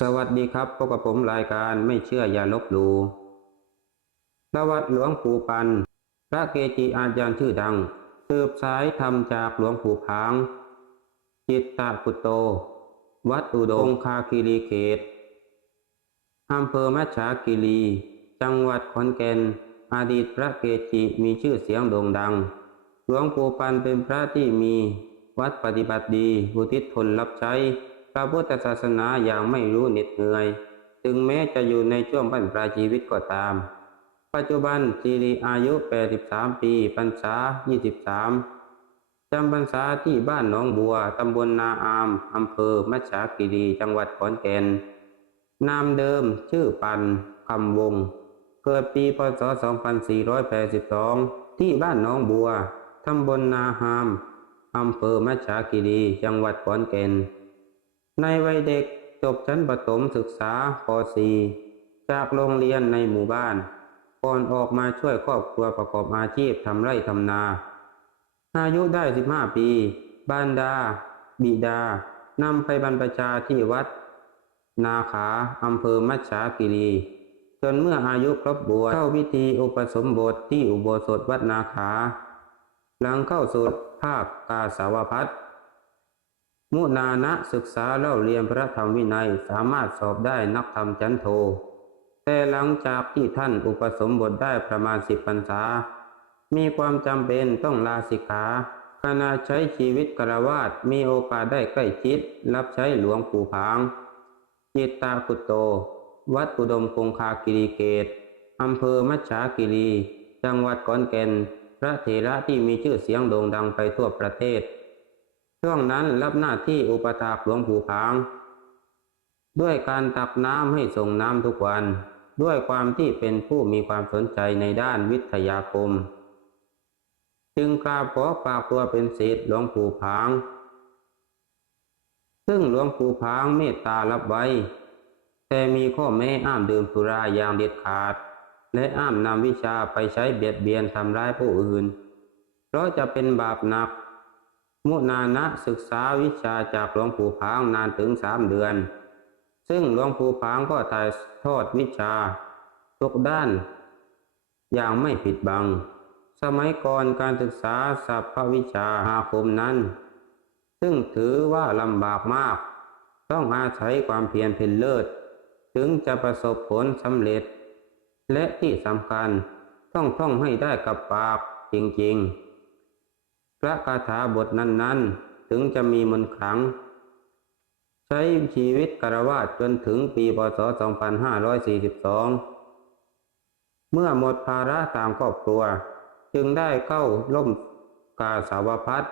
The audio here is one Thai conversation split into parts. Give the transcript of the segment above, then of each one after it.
สวัสดีครับพบกับผมรายการไม่เชื่ออย่าลบหลู่ประวัติหลวงปู่ปัน พระเกจิอาจารย์ชื่อดังสืบสายธรรมจากหลวงปู่ผาง จิตตะปุตโต วัดอุดมคาคีรีเขตอำเภอมัชฉาคีรี จังหวัดขอนแก่น อดีตพระเกจิมีชื่อเสียงโด่งดัง หลวงปู่ปันเป็นพระที่มี วัดปฏิบัติดีอุทิศทนรับใช้ พระพุทธศาสนาอย่างไม่รู้เหน็ดเหนื่อย ถึงแม้จะอยู่ในช่วงบั้นปลายชีวิตก็ตาม ปัจจุบันสิริอายุ 83 ปีพรรษา 23 จำพรรษาที่บ้านหนองบัว ตำบลนาอาม อำเภอมัชฉาคีรี จังหวัดขอนแก่น นามเดิมชื่อปันคำวง เกิดปีพศ 2482 ที่บ้านหนองบัว ตำบลนาฮาม อำเภอมัชฉาคีรี จังหวัดขอนแก่น ในวัยเด็กจบชั้นประถมศึกษาป .4 จากโรงเรียนในหมู่บ้าน ก่อนออกมาช่วยครอบครัวประกอบอาชีพทำไร่ทำนา อายุได้ 15 ปีบานดา บิดานำไปบรรพชาที่วัด นาขาอำเภอมัชฉาคีรี จนเมื่ออายุครบบวชเข้าพิธีอุปสมบทที่อุโบสถวัดนาขา หลังเข้าสู่ภาคกาสาวพัฒ มุนานะศึกษาเล่าเรียนพระธรรมวินัยสามารถสอบได้นักธรรมจันโท แต่หลังจากที่ท่านอุปสมบทได้ประมาณสิบพรรษา มีความจำเป็นต้องลาสิกขาขณะใช้ชีวิตกระวาสมีโอกาสได้ใกล้ชิด รับใช้หลวงปู่ผางจิตตาคุตโต วัดอุดมคงคากิรีเกตอำเภอมัชฉากิรี จังหวัดขอนแก่น พระเถระที่มีชื่อเสียงโด่งดังไปทั่วประเทศ ช่วงนั้นรับหน้าที่อุปถากหลวงปู่ผาง ด้วยการตักน้ำให้ส่งน้ำทุกวัน ด้วยความที่เป็นผู้มีความสนใจในด้านวิทยาคม จึงกราบขอฝากตัวเป็นศิษย์หลวงปู่ผาง ซึ่งหลวงปู่ผางเมตตารับไว้ แต่มีข้อแม้อ้ามดื่มสุราอย่างเด็ดขาด และอ้ามนำวิชาไปใช้เบียดเบียนทำร้ายผู้อื่น เพราะจะเป็นบาปหนัก มุนานะศึกษาวิชาจากหลวงปู่ผางนานถึงสามเดือน ซึ่งหลวงปู่ผางก็ถ่ายทอดวิชาทุกด้าน อย่างไม่ผิดบัง สมัยก่อนการศึกษาสัพพวิชาอาคมนั้น ซึ่งถือว่าลำบากมาก ต้องอาศัยความเพียรเป็นเลิศ ถึงจะประสบผลสำเร็จ และที่สำคัญต้องท่องให้ได้กับปากจริงๆ ระคาถาบทนั้นๆ ถึงจะมีมนขลัง ใช้ชีวิตกรวาดจนถึงปีพศ 2542 เมื่อหมดภาระตามครอบครัว จึงได้เข้าร่มกาสาวพัฒ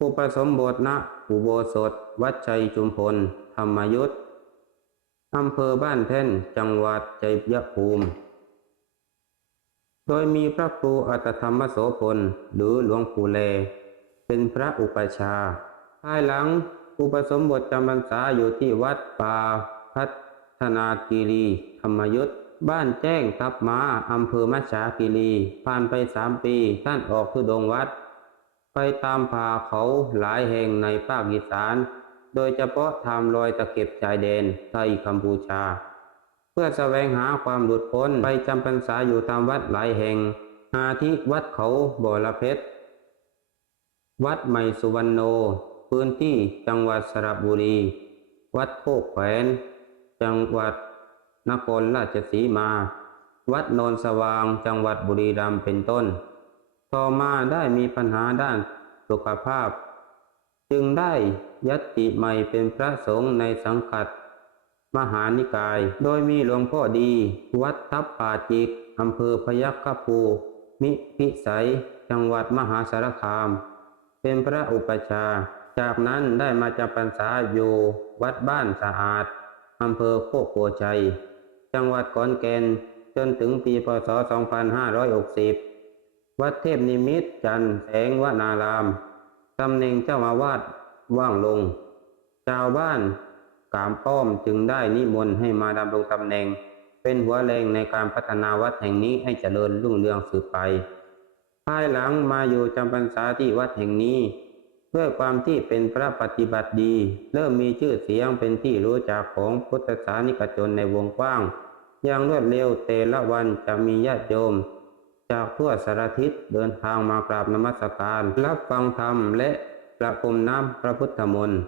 อุปสมบทณอุโบสถ วัดชัยจุมพล ธรรมยุทธอำเภอบ้านแท่น จังหวัดชัยภูมิ โดยมีพระครูอัตธรรมโสพลหรือหลวงปู่แลเป็นพระอุปชา ภายหลังอุปสมบทจำพรรษาอยู่ที่วัดป่าพัฒนาคีรีธรรมยุทธบ้านแจ้งทับมาอำเภอมัชฉาคีรี ผ่านไปสามปีท่านออกทุดงวัด ไปตามป่าเขาหลายแห่งในภาคอีสาน โดยเฉพาะทำรอยตะเข็บชายแดนไทยกัมพูชา เพื่อแสวงหาความหลุดพ้นไปจำพรรษาอยู่ตามวัดหลายแห่ง อาทิวัดเขาบ่อละเพชรวัดใหม่สุวรรณโน พื้นที่จังหวัดสระบุรี วัดโคกแขวน จังหวัดนครราชสีมา วัดโนนสว่างจังหวัดบุรีรัมย์เป็นต้น ต่อมาได้มีปัญหาด้านสุขภาพ จึงได้ยัตติใหม่เป็นพระสงฆ์ในสังกัด มหานิกาย โดยมีหลวงพ่อดี วัดทับป่าจิกอำเภอพยัคฆภู มิพิสัย จังหวัดมหาสารคาม เป็นพระอุปชา จากนั้นได้มาจำพรรษาอยู่ วัดบ้านสะอาดอำเภอโคกโพชัย จังหวัดขอนแก่น จนถึงปีพศ 2560 วัดเทพนิมิตจันแสงวนาราม ตำแหน่งเจ้าอาวาสว่างลง ชาวบ้าน กามป้อมจึงได้นิมนต์ให้มาดำรงตำแหน่ง เป็นหัวแรงในการพัฒนาวัดแห่งนี้ให้เจริญรุ่งเรืองสืบไป ภายหลังมาอยู่จำพรรษาที่วัดแห่งนี้ ด้วยความที่เป็นพระปฏิบัติดี เริ่มมีชื่อเสียงเป็นที่รู้จักของพุทธศาสนิกชนในวงกว้าง อย่างรวดเร็วแต่ละวันจะมีญาติโยมจากทั่วสารทิศเดินทางมากราบนมัสการ รับฟังธรรมและประพรมน้ำพระพุทธมนต์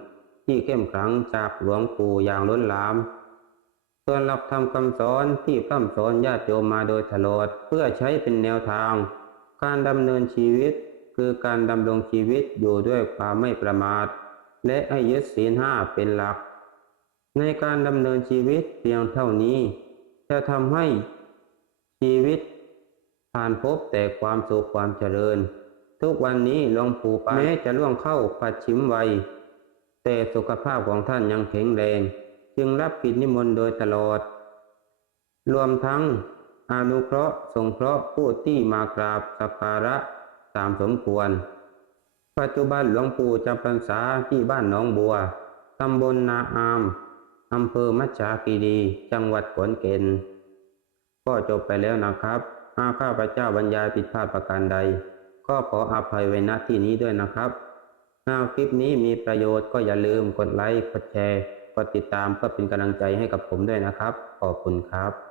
ที่เข้มขลังจากหลวงปู่อย่างล้นหลาม ส่วนหลักธรรมคำสอนที่พร่ำสอนญาติโยมมาโดยตลอดเพื่อใช้เป็นแนวทาง การดำเนินชีวิตคือการดำรงชีวิตอยู่ด้วยความไม่ประมาท และให้ยึดศีลห้าเป็นหลัก ในการดำเนินชีวิตเพียงเท่านี้ จะทำให้ชีวิตผ่านพบแต่ความสุขความเจริญ ทุกวันนี้หลวงปู่แม้จะล่วงเข้าปัดชิมวัย แต่สุขภาพของท่านยังแข็งแรง จึงรับกิจนิมนต์โดยตลอด รวมทั้งอนุเคราะห์สงเคราะห์ผู้ที่มากราบสักการะตามสมควร ปัจจุบันหลวงปู่จำพรรษาที่บ้านหนองบัว ตำบลนาอาม อำเภอมัจฉาคีรีจังหวัดขอนแก่นก็จบไปแล้วนะครับหากข้าพเจ้าบรรยายผิดพลาดประการใด ก็ขออภัยไว้ณที่นี้ด้วยนะครับ หากคลิปนี้มีประโยชน์ก็อย่าลืมกดไลค์ กดแชร์ กดติดตามเพื่อเป็นกำลังใจให้กับผมด้วยนะครับ ขอบคุณครับ